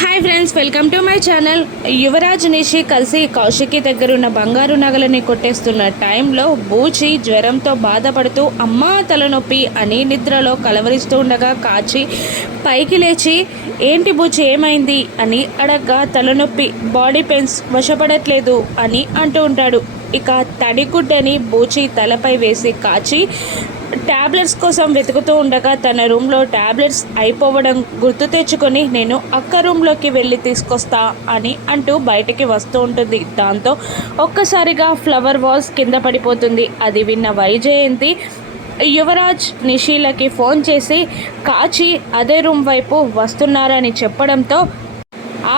Hi friends welcome to my channel. Yuvraj Nishi కలిసి కౌశికి దగ్గర ఉన్న బంగారు నగలని కొట్టేస్తున్న టైంలో బూచి జ్వరంతో బాధపడుతూ అమ్మ తలనొప్పి అని నిద్రలో కలవరిస్తూ ఉండగా కాచి పైకి లేచి ఏంటి బూచి ఏమైంది? అని అడగ్గా తలనొప్పి బాడీ పెయిన్స్ వశపడట్లేదు అని అంటూ ఉంటాడు. ఇక తడిగుడ్డని బూచి తలపై వేసి కాచి టాబ్లెట్స్ కోసం వెతుకుతూ ఉండగా తన రూమ్లో టాబ్లెట్స్ అయిపోవడం గుర్తు తెచ్చుకొని నేను అక్క రూమ్లోకి వెళ్ళి తీసుకొస్తా అని అంటూ బయటికి వస్తూ ఉంటుంది. దాంతో ఒక్కసారిగా ఫ్లవర్ వాజ్ కింద పడిపోతుంది. అది విన్న వైజయంతి యువరాజ్ నిషీలకి ఫోన్ చేసి కాచి అదే రూమ్ వైపు వస్తున్నారని చెప్పడంతో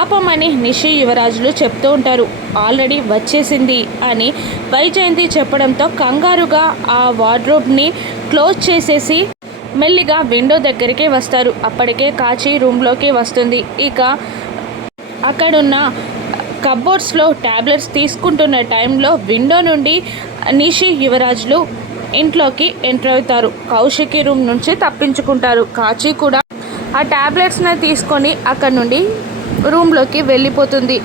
ఆపమని నిషి యువరాజులు చెప్తూ ఉంటారు. ఆల్రెడీ వచ్చేసింది అని వైజయంతి చెప్పడంతో కంగారుగా ఆ వార్డ్రోబ్ని క్లోజ్ చేసేసి మెల్లిగా విండో దగ్గరికి వస్తారు. అప్పటికే కాచి రూమ్లోకి వస్తుంది. ఇక అక్కడున్న కబోర్డ్స్లో ట్యాబ్లెట్స్ తీసుకుంటున్న టైంలో విండో నుండి నిషి యువరాజులు ఇంట్లోకి ఎంటర్ అవుతారు. కౌశికి రూమ్ నుంచి తప్పించుకుంటారు. కాచి కూడా ఆ ట్యాబ్లెట్స్ని తీసుకొని అక్కడ నుండి రూమ్లోకి వెళ్ళిపోతుంది.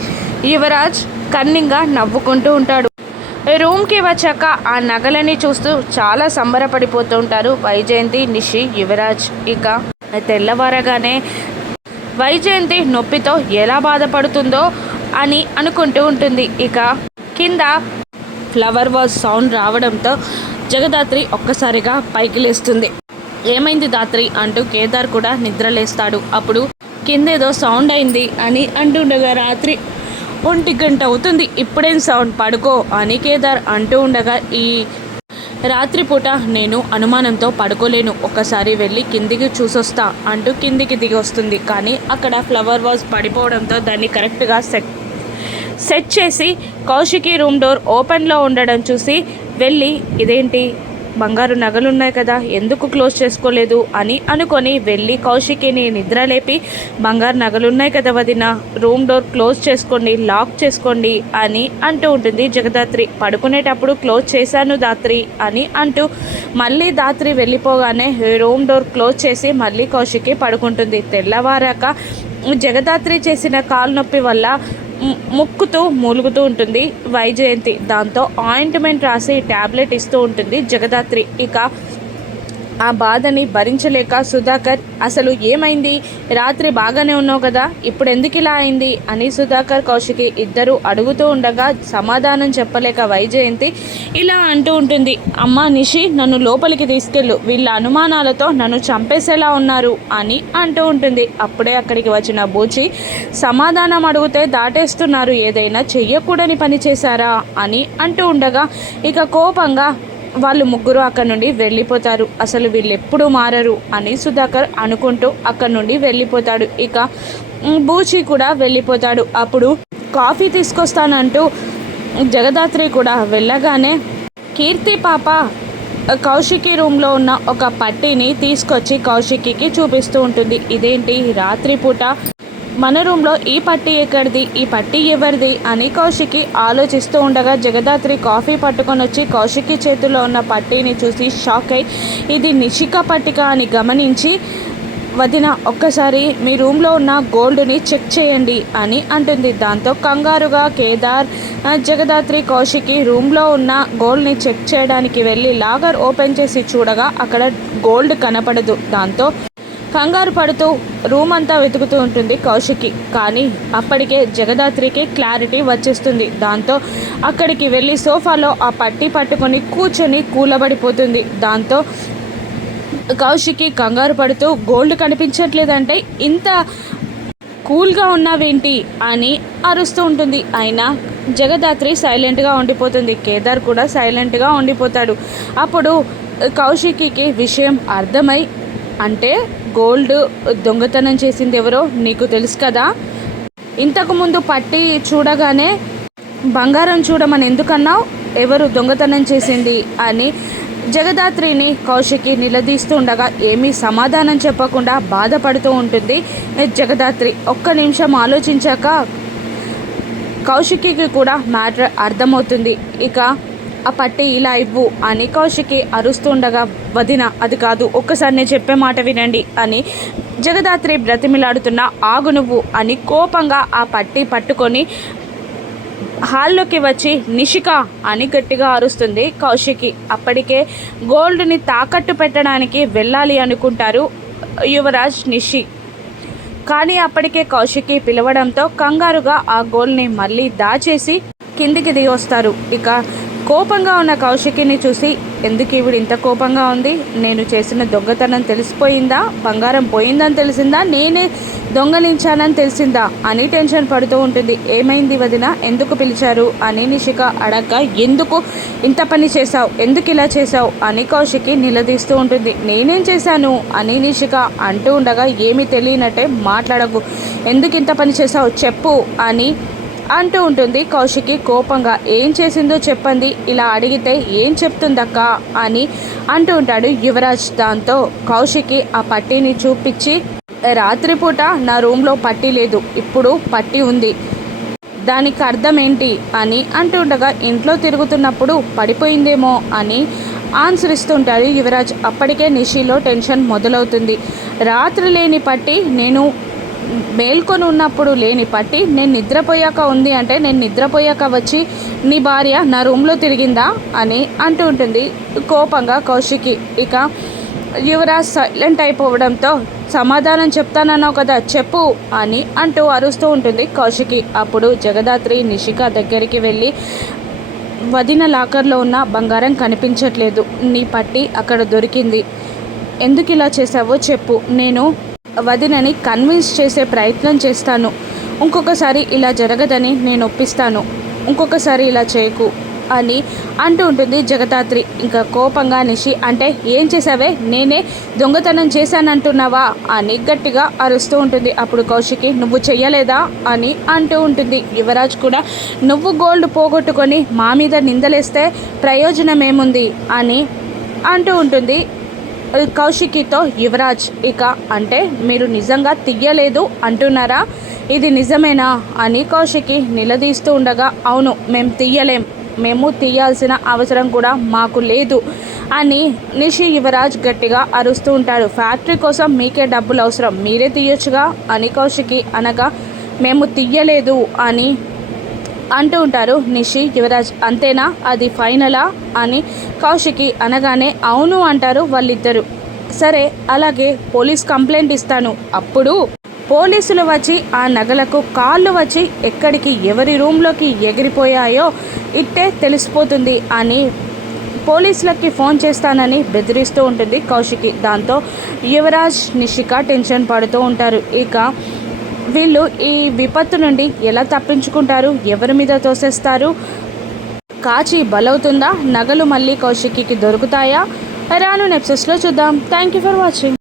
యువరాజ్ కన్నింగా నవ్వుకుంటూ ఉంటాడు. రూమ్కి వచ్చాక ఆ నగలని చూస్తూ చాలా సంబరపడిపోతూ ఉంటారు వైజయంతి నిషి యువరాజ్. ఇక తెల్లవారగానే వైజయంతి నొప్పితో ఎలా బాధపడుతుందో అని అనుకుంటూ ఉంటుంది. ఇక కింద ఫ్లవర్ వాజ్ సౌండ్ రావడంతో జగదాత్రి ఒక్కసారిగా పైకి లేస్తుంది. ఏమైంది దాత్రి? అంటూ కేదార్ కూడా నిద్రలేస్తాడు. అప్పుడు కిందేదో సౌండ్ అయింది అని అంటుండగా రాత్రి ఒంటి గంట అవుతుంది. ఇప్పుడేం సౌండ్ పడుకో అని కేదార్ అంటూ ఉండగా ఈ రాత్రిపూట నేను అనుమానంతో పడుకోలేను. ఒకసారి వెళ్ళి కిందికి చూసొస్తా అంటూ కిందికి దిగి వస్తుంది కానీ అక్కడ ఫ్లవర్ వాజ్ పడిపోవడంతో దాన్ని కరెక్ట్గా సెట్ సెట్ చేసి కౌశికి రూమ్ డోర్ ఓపెన్లో ఉండడం చూసి వెళ్ళి ఇదేంటి? బంగారు నగలున్నాయి కదా ఎందుకు క్లోజ్ చేసుకోలేదు అని అనుకొని వెళ్ళి కౌశికిని నిద్రలేపి బంగారు నగలున్నాయి కదా వదిన రూమ్ డోర్ క్లోజ్ చేసుకోండి లాక్ చేసుకోండి అని అంటూ ఉంటుంది జగదాత్రి. పడుకునేటప్పుడు క్లోజ్ చేశాను దాత్రి అని అంటూ మళ్ళీ దాత్రి వెళ్ళిపోగానే రూమ్ డోర్ క్లోజ్ చేసి మళ్ళీ కౌశికి పడుకుంటుంది. తెల్లవారాక జగదాత్రి చేసిన కాలు నొప్పి వల్ల ముక్కుతూ మూలుగుతూ ఉంటుంది. వైజయంతి దాంతో ఆయింట్మెంట్ రాసి ట్యాబ్లెట్ ఇస్తూ ఉంటుంది జగదాత్రి. ఇక ఆ బాధని భరించలేక సుధాకర్ అసలు ఏమైంది? రాత్రి బాగానే ఉన్నావు కదా ఇప్పుడు ఎందుకు ఇలా అయింది? అని సుధాకర్ కౌశికి ఇద్దరు అడుగుతూ ఉండగా సమాధానం చెప్పలేక వైజయంతి ఇలా అంటూ ఉంటుంది అమ్మ నిషి నన్ను లోపలికి తీసుకెళ్ళు వీళ్ళ అనుమానాలతో నన్ను చంపేసేలా ఉన్నారు అని అంటూ ఉంటుంది. అప్పుడే అక్కడికి వచ్చిన బూచి సమాధానం అడిగితే దాటేస్తున్నారు ఏదైనా చెయ్యకూడని పని చేశారా? అని అంటూ ఉండగా ఇక కోపంగా వాళ్ళు ముగ్గురు అక్కడ నుండి వెళ్ళిపోతారు. అసలు వీళ్ళు ఎప్పుడు మారరు అని సుధాకర్ అనుకుంటూ అక్కడ నుండి వెళ్ళిపోతాడు. ఇక బూచి కూడా వెళ్ళిపోతాడు. అప్పుడు కాఫీ తీసుకొస్తానంటూ జగదాత్రి కూడా వెళ్ళగానే కీర్తి పాప కౌశికి రూమ్లో ఉన్న ఒక పట్టీని తీసుకొచ్చి కౌశికికి చూపిస్తూ ఉంటుంది. ఇదేంటి? రాత్రిపూట మన రూమ్లో ఈ పట్టీ ఎక్కడిది? ఈ పట్టీ ఎవరిది? అని కౌశికి ఆలోచిస్తూ ఉండగా జగదాత్రి కాఫీ పట్టుకొని వచ్చి కౌశికి చేతిలో ఉన్న పట్టీని చూసి షాక్ అయి ఇది నిషిక పట్టిక అని గమనించి వదిన ఒక్కసారి మీ రూమ్లో ఉన్న గోల్డ్ని చెక్ చేయండి అని అంటుంది. దాంతో కంగారుగా కేదార్ జగదాత్రి కౌశికి రూమ్లో ఉన్న గోల్డ్ని చెక్ చేయడానికి వెళ్ళి లాగర్ ఓపెన్ చేసి చూడగా అక్కడ గోల్డ్ కనపడదు. దాంతో కంగారు పడుతూ రూమ్ అంతా వెతుకుతూ ఉంటుంది కౌశికి కానీ అప్పటికే జగదాత్రికి క్లారిటీ వచ్చేస్తుంది. దాంతో అక్కడికి వెళ్ళి సోఫాలో ఆ పట్టి పట్టుకొని కూర్చొని కూలబడిపోతుంది. దాంతో కౌశికి కంగారు పడుతూ గోల్డ్ కనిపించట్లేదంటే ఇంత కూల్గా ఉన్నావేంటి అని అరుస్తూ ఉంటుంది. అయినా జగదాత్రి సైలెంట్గా ఉండిపోతుంది. కేదార్ కూడా సైలెంట్గా ఉండిపోతాడు. అప్పుడు కౌశికికి విషయం అర్థమై అంటే గోల్డ్ దొంగతనం చేసింది ఎవరో నీకు తెలుసు కదా. ఇంతకుముందు పట్టి చూడగానే బంగారం చూడమని ఎందుకన్నావు? ఎవరు దొంగతనం చేసింది అని జగదాత్రిని కౌశికి నిలదీస్తూ ఉండగా ఏమీ సమాధానం చెప్పకుండా బాధపడుతూ ఉంటుంది జగదాత్రి. ఒక్క నిమిషం ఆలోచించాక కౌశికికి కూడా మ్యాటర్ అర్థమవుతుంది. ఇక ఆ పట్టి ఇలా ఇవ్వు అని కౌశికి అరుస్తుండగా వదిన అది కాదు ఒక్కసారి నేను చెప్పే మాట వినండి అని జగదాత్రి బ్రతిమిలాడుతున్న ఆగు నువ్వు అని కోపంగా ఆ పట్టి పట్టుకొని హాల్లోకి వచ్చి నిషిక అని గట్టిగా అరుస్తుంది కౌశికి. అప్పటికే గోల్డ్ని తాకట్టు పెట్టడానికి వెళ్ళాలి అనుకుంటారు యువరాజ్ నిషి. కానీ అప్పటికే కౌశికి పిలవడంతో కంగారుగా ఆ గోల్ని మళ్ళీ దాచేసి కిందికి దిగి వస్తారు ఇక కోపంగా ఉన్న కౌశికిని చూసి ఎందుకు ఈవిడ ఇంత కోపంగా ఉంది? నేను చేసిన దొంగతనం తెలిసిపోయిందా? బంగారం పోయిందని తెలిసిందా? నేనే దొంగలించానని తెలిసిందా? అని టెన్షన్ పడుతూ ఉంటుంది. ఏమైంది వదిన? ఎందుకు పిలిచారు? అని నిషిక అడగ్గా ఎందుకు ఇంత పని చేశావు? ఎందుకు ఇలా చేశావు? అని కౌశికి నిలదీస్తూ ఉంటుంది. నేనేం చేశాను? అని నిషిక అంటూ ఉండగా ఏమీ తెలియనట్టే మాట్లాడకు. ఎందుకు ఇంత పని చేశావు? చెప్పు అని అంటూ ఉంటుంది కౌశికి కోపంగా ఏం చేసిందో చెప్పండి ఇలా అడిగితే ఏం చెప్తుందక్క? అని అంటూ ఉంటాడు యువరాజ్. దాంతో కౌశికి ఆ పట్టీని చూపించి రాత్రిపూట నా రూమ్లో పట్టీ లేదు ఇప్పుడు పట్టీ ఉంది. దానికి అర్థం ఏంటి అని అంటుండగా ఇంట్లో తిరుగుతున్నప్పుడు పడిపోయిందేమో? అని ఆన్సర్ ఇస్తుంటాడు యువరాజ్. అప్పటికే నిషిలో టెన్షన్ మొదలవుతుంది. రాత్రి లేని పట్టి నేను మేల్కొని ఉన్నప్పుడు లేని పట్టి నేను నిద్రపోయాక ఉంది అంటే నేను నిద్రపోయాక వచ్చి నీ భార్య నా రూమ్లో తిరిగిందా? అని అంటూ ఉంటుంది కోపంగా కౌశికి. ఇక యువరాజ్ సైలెంట్ అయిపోవడంతో సమాధానం చెప్తానన్నావు కదా చెప్పు అని అంటూ అరుస్తూ ఉంటుంది కౌశికి. అప్పుడు జగదాత్రి నిషిక దగ్గరికి వెళ్ళి వదిన లాకర్లో ఉన్న బంగారం కనిపించట్లేదు. నీ పట్టి అక్కడ దొరికింది. ఎందుకు ఇలా చేసావో చెప్పు. నేను వదినని కన్విన్స్ చేసే ప్రయత్నం చేస్తాను. ఇంకొకసారి ఇలా జరగదని నేను ఒప్పిస్తాను. ఇంకొకసారి ఇలా చేయకు అని అంటూ ఉంటుంది జగదాత్రి ఇంకా కోపంగా నిషి అంటే ఏం చేసావే నేనే దొంగతనం చేశానంటున్నావా? అని గట్టిగా అరుస్తూ ఉంటుంది. అప్పుడు కౌశికి నువ్వు చెయ్యలేదా? అని అంటూ ఉంటుంది. యువరాజ్ కూడా నువ్వు గోల్డ్ పోగొట్టుకొని మా మీద నిందలేస్తే ప్రయోజనం ఏముంది అని అంటూ ఉంటుంది. కౌశికితో యువరాజ్ ఇక అంటే మీరు నిజంగా తీయలేదు అంటున్నారా? ఇది నిజమేనా? అని కౌశికి నిలదీస్తూ ఉండగా అవును మేము తీయలేం. మేము తీయాల్సిన అవసరం కూడా మాకు లేదు అని నిషి యువరాజ్ గట్టిగా అరుస్తూ ఉంటాడు. ఫ్యాక్టరీ కోసం మీకే డబ్బులు అవసరం మీరే తీయొచ్చుగా? అని కౌశికి అనగా మేము తీయలేదు అని అంటూ ఉంటారు. నిషి యువరాజ్ అంతేనా? అది ఫైనలా? అని కౌశికి అనగానే అవును అంటారు వాళ్ళిద్దరు. సరే అలాగే పోలీస్ కంప్లైంట్ ఇస్తాను. అప్పుడు పోలీసులు వచ్చి ఆ నగలకు కాళ్ళు వచ్చి ఎక్కడికి ఎవరి రూమ్లోకి ఎగిరిపోయాయో ఇట్టే తెలిసిపోతుంది అని పోలీసులకి ఫోన్ చేస్తానని బెదిరిస్తూ ఉంటుంది కౌశికి. దాంతో యువరాజ్ నిషిక టెన్షన్ పడుతూ ఉంటారు. ఇక వీళ్ళు ఈ విపత్తు నుండి ఎలా తప్పించుకుంటారు? ఎవరి మీద తోసేస్తారు? కాచి బలవుతుందా? నగలు మళ్ళీ కౌశికి దొరుకుతాయా? రాను నెప్సెస్లో చూద్దాం. Thank you for watching